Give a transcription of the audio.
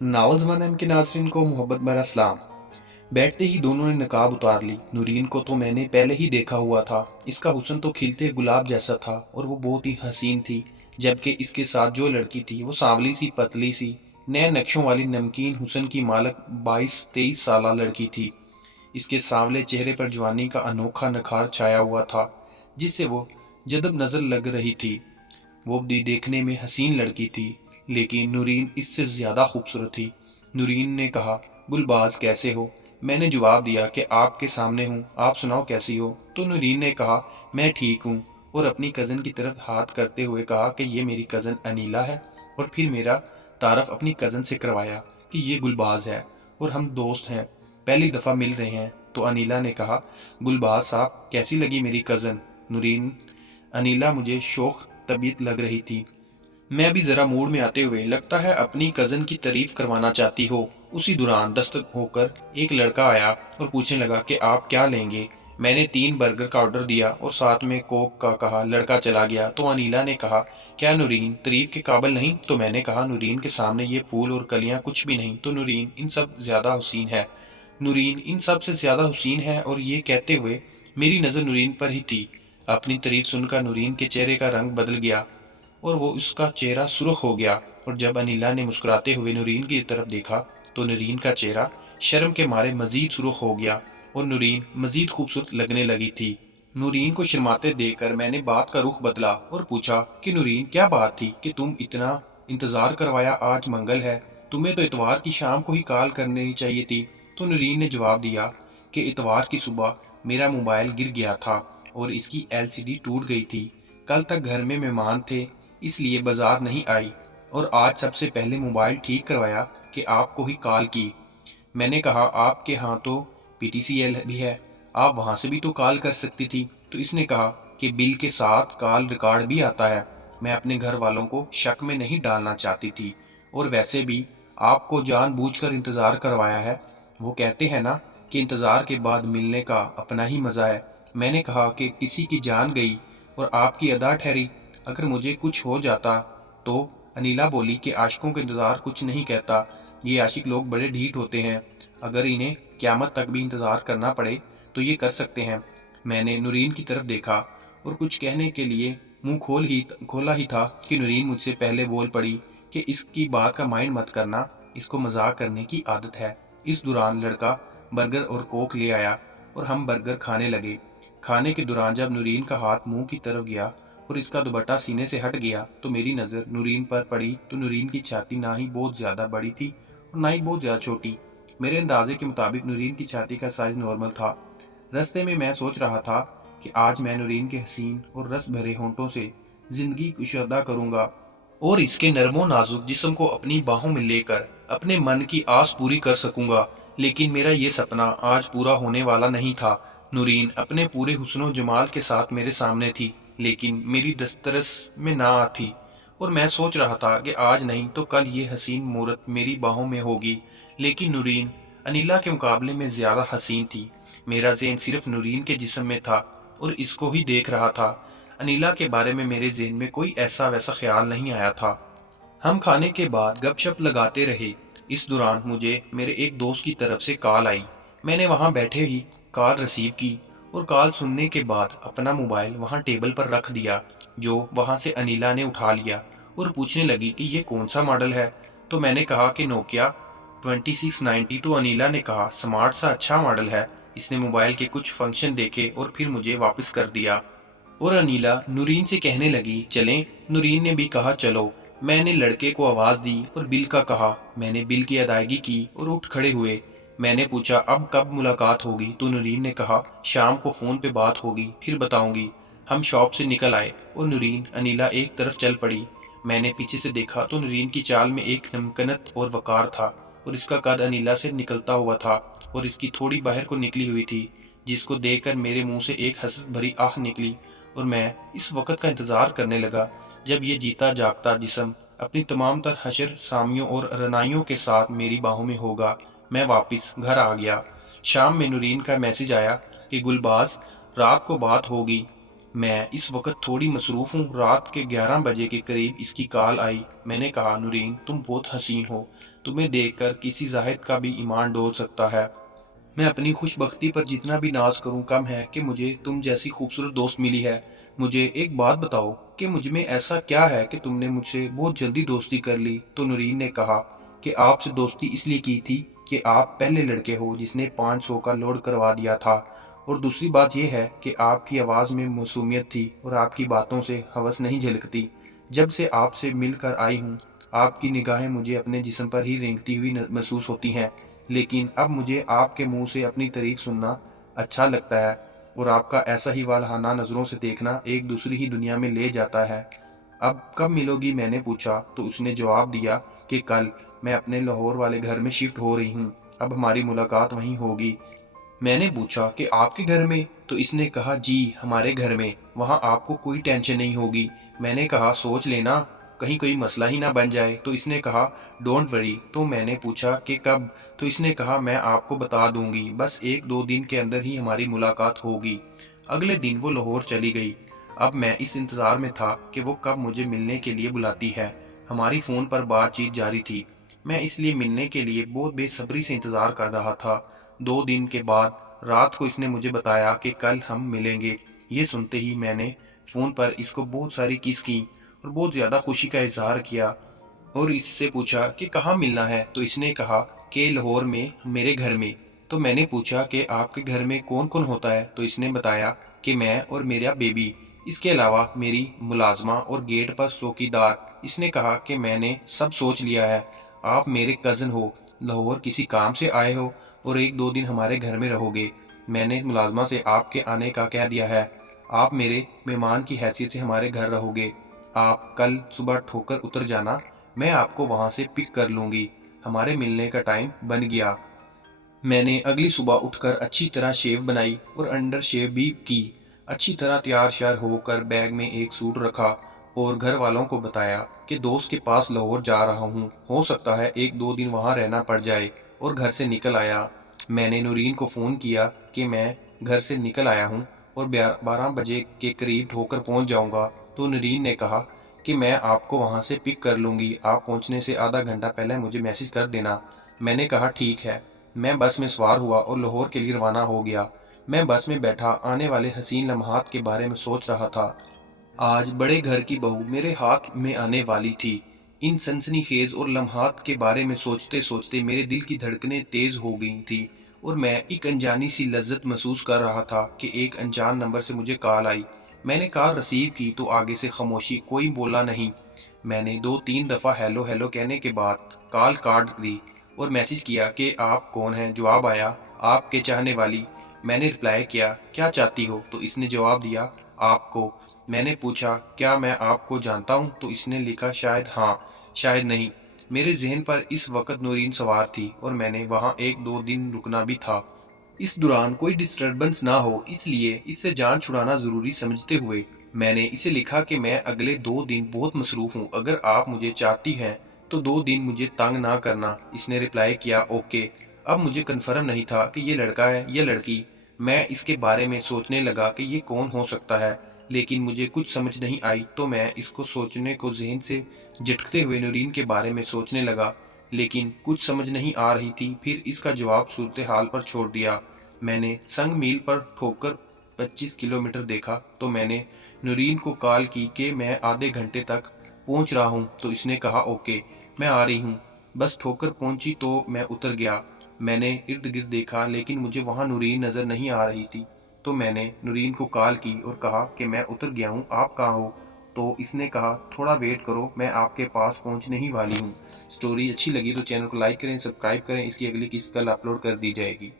Novel ज़माना के नाज़रीन को मोहब्बत भरा सलाम। बैठते ही दोनों ने नकाब उतार ली। नूरीन को तो मैंने पहले ही देखा हुआ था। इसका हुस्न तो खिलते गुलाब जैसा था और वो बहुत ही हसीन थी। जबकि इसके साथ जो लड़की थी वो सांवली सी पतली सी नए नक्शों वाली नमकीन हुस्न की मालक 22-23 साला लड़की थी। इसके सांवले चेहरे पर जवानी का अनोखा नखार छाया हुआ था, जिससे वो जदब नजर लग रही थी। वो भी देखने में हसीन लड़की थी, लेकिन नूरीन इससे ज्यादा खूबसूरत थी। नूरीन ने कहा, गुलबाज कैसे हो? मैंने जवाब दिया कि आपके सामने हूँ, आप सुनाओ कैसी हो? तो नूरीन ने कहा, मैं ठीक हूँ, और अपनी कज़न की तरफ हाथ करते हुए कहा कि ये मेरी कज़न अनीला है। और फिर मेरा तारफ अपनी कज़न से करवाया कि ये गुलबाज है और हम दोस्त हैं, पहली दफ़ा मिल रहे हैं। तो अनीला ने कहा, गुलबाज साहब कैसी लगी मेरी कज़न? नूरीन, अनीला मुझे शौक तबीयत लग रही थी। मैं भी जरा मूड में आते हुए, लगता है अपनी कजन की तारीफ करवाना चाहती हो। उसी दौरान दस्तक होकर एक लड़का आया और पूछने लगा कि आप क्या लेंगे। मैंने 3 बर्गर का ऑर्डर दिया और साथ में कोक का कहा। लड़का चला गया तो अनीला ने कहा, क्या नूरीन तारीफ के काबिल नहीं? तो मैंने कहा, नूरीन के सामने ये फूल और कलियां कुछ भी नहीं। तो नूरीन इन सब ज्यादा हुसीन है। नूरीन इन सब से ज्यादा हुसीन है। और ये कहते हुए मेरी नजर नूरीन पर ही थी। अपनी तारीफ सुनकर नूरीन के चेहरे का रंग बदल गया और वो उसका चेहरा सुर्ख हो गया। और जब अनिला ने मुस्कुराते हुए नूरीन की तरफ देखा तो नूरीन का चेहरा शर्म के मारे मजीद सुर्ख हो गया और नूरीन मजीद खूबसूरत लगने लगी थी। नूरीन को शर्माते देखकर मैंने बात का रुख बदला और पूछा कि नूरीन क्या बात थी कि तुम इतना इंतजार करवाया? आज मंगल है, तुम्हें तो इतवार की शाम को ही कॉल करनी चाहिए थी। तो नूरीन ने जवाब दिया कि इतवार की सुबह मेरा मोबाइल गिर गया था और इसकी एलसीडी टूट गई थी। कल तक घर में मेहमान थे, इसलिए बाजार नहीं आई और आज सबसे पहले मोबाइल ठीक करवाया कि आपको ही कॉल की। मैंने कहा, आपके यहाँ तो पीटीसीएल भी है, आप वहाँ से भी तो कॉल कर सकती थी। तो इसने कहा कि बिल के साथ कॉल रिकॉर्ड भी आता है। मैं अपने घर वालों को शक में नहीं डालना चाहती थी और वैसे भी आपको जानबूझकर इंतज़ार करवाया है। वो कहते हैं ना कि इंतज़ार के बाद मिलने का अपना ही मज़ा है। मैंने कहा कि किसी की जान गई और आपकी अदा ठहरी, अगर मुझे कुछ हो जाता तो? अनीला बोली कि आशिकों का इंतज़ार कुछ नहीं कहता, ये आशिक लोग बड़े ढीठ होते हैं। अगर इन्हें क़यामत तक भी इंतज़ार करना पड़े तो ये कर सकते हैं। मैंने नूरीन की तरफ देखा और कुछ कहने के लिए मुंह खोला ही था कि नूरीन मुझसे पहले बोल पड़ी कि इसकी बात का माइंड मत करना, इसको मजाक करने की आदत है। इस दौरान लड़का बर्गर और कोक ले आया और हम बर्गर खाने लगे। खाने के दौरान जब नूरीन का हाथ मुंह की तरफ गया और इसका दुपट्टा सीने से हट गया तो मेरी नज़र नूरीन पर पड़ी। तो नूरीन की छाती ना ही बहुत ज़्यादा बड़ी थी और ना ही बहुत ज़्यादा छोटी। मेरे अंदाजे के मुताबिक नूरीन की छाती का साइज नॉर्मल था। रास्ते में मैं सोच रहा था कि आज मैं नूरीन के हसीन और रस भरे होंठों से जिंदगी कुशादा करूंगा और इसके नरमो नाजुक जिस्म को अपनी बाहों में लेकर अपने मन की आस पूरी कर सकूंगा। लेकिन मेरा ये सपना आज पूरा होने वाला नहीं था। नूरीन अपने पूरे हुस्नो जमाल के साथ मेरे सामने थी, लेकिन मेरी दस्तरस में ना आती। और मैं सोच रहा था कि आज नहीं तो कल ये हसीन मूरत मेरी बाहों में होगी। लेकिन नूरीन अनीला के मुकाबले में ज्यादा हसीन थी। मेरा ज़हन सिर्फ नूरीन के जिस्म में था और इसको ही देख रहा था। अनीला के बारे में मेरे ज़हन में कोई ऐसा वैसा ख्याल नहीं आया था। हम खाने के बाद गपशप लगाते रहे। इस दौरान मुझे मेरे एक दोस्त की तरफ से कॉल आई। मैंने वहां बैठे ही कॉल रिसीव की और कॉल सुनने के बाद अपना मोबाइल वहां टेबल पर रख दिया, जो वहां से अनीला ने उठा लिया और पूछने लगी कि ये कौन सा मॉडल है। तो मैंने कहा कि नोकिया 2690। तो अनीला ने कहा, स्मार्ट सा अच्छा मॉडल है। इसने मोबाइल के कुछ फंक्शन देखे और फिर मुझे वापस कर दिया। और अनीला नूरीन से कहने लगी, चलें? नूरीन ने भी कहा चलो। मैंने लड़के को आवाज दी और बिल का कहा। मैंने बिल की अदायगी की और उठ खड़े हुए। मैंने पूछा, अब कब मुलाकात होगी? तो नूरीन ने कहा, शाम को फोन पे बात होगी, फिर बताऊंगी। हम शॉप से निकल आए और नूरीन अनीला एक तरफ चल पड़ी। मैंने पीछे से देखा तो नूरीन की चाल में एक नमकनत और वकार था और इसका कद अनीला से निकलता हुआ था और इसकी थोड़ी बाहर को निकली हुई थी, जिसको देखकर मेरे मुंह से एक हसरत भरी आह निकली। और मैं इस वक्त का इंतजार करने लगा जब ये जीता जागता जिस्म अपनी तमाम तर हशर सामियों और रनाइयों के साथ मेरी बाहों में होगा। मैं वापस घर आ गया। शाम में नूरीन का मैसेज आया कि गुलबाज रात को बात होगी। میں اس وقت تھوڑی مصروف ہوں۔ رات کے 11 بجے کے قریب اس کی کال آئی۔ میں نے کہا نورین تم بہت حسین ہو، تمہیں دیکھ کر کسی زاہد کا بھی ایمان ڈول سکتا ہے۔ میں اپنی خوش بختی پر جتنا بھی ناز کروں کم ہے کہ مجھے تم جیسی خوبصورت دوست ملی ہے۔ مجھے ایک بات بتاؤ کہ مجھ میں ایسا کیا ہے کہ تم نے مجھ سے بہت جلدی دوستی کر لی؟ تو نورین نے کہا کہ آپ سے دوستی اس لیے کی تھی کہ آپ پہلے لڑکے ہو جس نے 500 کا لوڈ کروا دیا تھا، اور دوسری بات یہ ہے کہ آپ کی آواز میں معصومیت تھی اور آپ کی باتوں سے ہوس نہیں جھلکتی۔ جب سے آپ سے مل کر آئی ہوں آپ کی نگاہیں مجھے اپنے جسم پر ہی رینگتی ہوئی محسوس ہوتی ہیں، لیکن اب مجھے آپ کے منہ سے اپنی تعریف سننا اچھا لگتا ہے، اور آپ کا ایسا ہی والہانہ نظروں سے دیکھنا ایک دوسری ہی دنیا میں لے جاتا ہے۔ اب کب ملو گی میں نے پوچھا تو اس نے جواب دیا کہ کل، میں اپنے لاہور والے گھر میں شفٹ ہو رہی ہوں، اب ہماری ملاقات وہیں ہوگی۔ میں نے پوچھا کہ آپ کے گھر میں؟ تو اس نے کہا جی ہمارے گھر میں، وہاں آپ کو کوئی ٹینشن نہیں ہوگی۔ میں نے کہا سوچ لینا کہیں کوئی مسئلہ ہی نہ بن جائے۔ تو اس نے کہا ڈونٹ وری۔ تو میں نے پوچھا کہ کب؟ تو اس نے کہا میں آپ کو بتا دوں گی، بس 1-2 دن کے اندر ہی ہماری ملاقات ہوگی۔ اگلے دن وہ لاہور چلی گئی۔ اب میں اس انتظار میں تھا کہ وہ کب مجھے ملنے کے لیے بلاتی ہے۔ ہماری فون پر بات چیت جاری تھی۔ میں اس لیے ملنے کے لیے بہت بے صبری سے انتظار کر رہا تھا۔ 2 دن کے بعد رات کو اس نے مجھے بتایا کہ کل ہم ملیں گے۔ یہ سنتے ہی میں نے فون پر اس کو بہت ساری کس کی اور بہت زیادہ خوشی کا اظہار کیا، اور اس سے پوچھا کہ کہاں ملنا ہے؟ تو اس نے کہا کہ لاہور میں میرے گھر میں۔ تو میں نے پوچھا کہ آپ کے گھر میں کون کون ہوتا ہے؟ تو اس نے بتایا کہ میں اور میرا بیبی، اس کے علاوہ میری ملازمہ اور گیٹ پر چوکیدار۔ اس نے کہا کہ میں نے سب سوچ لیا ہے، آپ میرے کزن ہو، لاہور کسی کام سے آئے ہو اور 1-2 دن ہمارے گھر میں رہو گے۔ میں نے ملازمہ سے آپ کے آنے کا کہہ دیا ہے، آپ میرے مہمان کی حیثیت سے ہمارے گھر رہو گے۔ آپ کل صبح ٹھوکر اتر جانا، میں آپ کو وہاں سے پک کر لوں گی۔ ہمارے ملنے کا ٹائم بن گیا۔ میں نے اگلی صبح اٹھ کر اچھی طرح شیو بنائی اور انڈر شیو بھی کی۔ اچھی طرح تیار شیار ہو کر بیگ میں ایک سوٹ رکھا اور گھر والوں کو بتایا کہ دوست کے پاس لاہور جا رہا ہوں، ہو سکتا ہے 1-2 دن وہاں رہنا پڑ جائے، اور گھر سے نکل آیا۔ میں نے نورین کو فون کیا کہ میں گھر سے نکل آیا ہوں اور 12 بجے کے قریب ٹھوکر پہنچ جاؤں گا۔ تو نورین نے کہا کہ میں آپ کو وہاں سے پک کر لوں گی، آپ پہنچنے سے آدھا گھنٹہ پہلے مجھے میسج کر دینا۔ میں نے کہا ٹھیک ہے۔ میں بس میں سوار ہوا اور لاہور کے لیے روانہ ہو گیا۔ میں بس میں بیٹھا آنے والے حسین لمحات کے بارے میں سوچ رہا تھا۔ آج بڑے گھر کی بہو میرے ہاتھ میں آنے والی تھی۔ ان سنسنی خیز اور لمحات کے بارے میں سوچتے سوچتے میرے دل کی دھڑکنیں تیز ہو گئی تھیں، اور میں ایک انجانی سی لذت محسوس کر رہا تھا کہ ایک انجان نمبر سے مجھے کال آئی۔ میں نے کال ریسیو کی تو آگے سے خاموشی، کوئی بولا نہیں۔ میں نے 2-3 دفعہ ہیلو ہیلو کہنے کے بعد کال کاٹ دی اور میسج کیا کہ آپ کون ہیں؟ جواب آیا آپ کے چاہنے والی۔ میں نے رپلائی کیا کیا چاہتی ہو؟ تو اس نے جواب دیا آپ کو۔ میں نے پوچھا کیا میں آپ کو جانتا ہوں؟ تو اس نے لکھا شاید ہاں شاید نہیں۔ میرے ذہن پر اس وقت نورین سوار تھی اور میں نے وہاں 1-2 دن رکنا بھی تھا۔ اس دوران کوئی ڈسٹربنس نہ ہو اس لیے اس سے جان چھڑانا ضروری سمجھتے ہوئے میں نے اسے لکھا کہ میں اگلے 2 دن بہت مصروف ہوں، اگر آپ مجھے چاہتی ہیں تو 2 دن مجھے تنگ نہ کرنا۔ اس نے رپلائی کیا اوکے۔ اب مجھے کنفرم نہیں تھا کہ یہ لڑکا ہے یا لڑکی۔ میں اس کے بارے میں سوچنے لگا کہ یہ کون ہو سکتا ہے، لیکن مجھے کچھ سمجھ نہیں آئی تو میں اس کو سوچنے کو ذہن سے جھٹکتے ہوئے نورین کے بارے میں سوچنے لگا، لیکن کچھ سمجھ نہیں آ رہی تھی۔ پھر اس کا جواب صورتحال پر چھوڑ دیا۔ میں نے سنگ میل پر ٹھوکر 25 کلومیٹر دیکھا تو میں نے نورین کو کال کی کہ میں آدھے گھنٹے تک پہنچ رہا ہوں، تو اس نے کہا اوکے میں آ رہی ہوں۔ بس ٹھوکر پہنچی تو میں اتر گیا۔ میں نے ارد گرد دیکھا لیکن مجھے وہاں نورین نظر نہیں آ رہی تھی، تو میں نے نورین کو کال کی اور کہا کہ میں اتر گیا ہوں، آپ کہاں ہو؟ تو اس نے کہا تھوڑا ویٹ کرو میں آپ کے پاس پہنچنے ہی والی ہوں۔ سٹوری اچھی لگی تو چینل کو لائک کریں، سبسکرائب کریں، اس کی اگلی قسط کل اپلوڈ کر دی جائے گی۔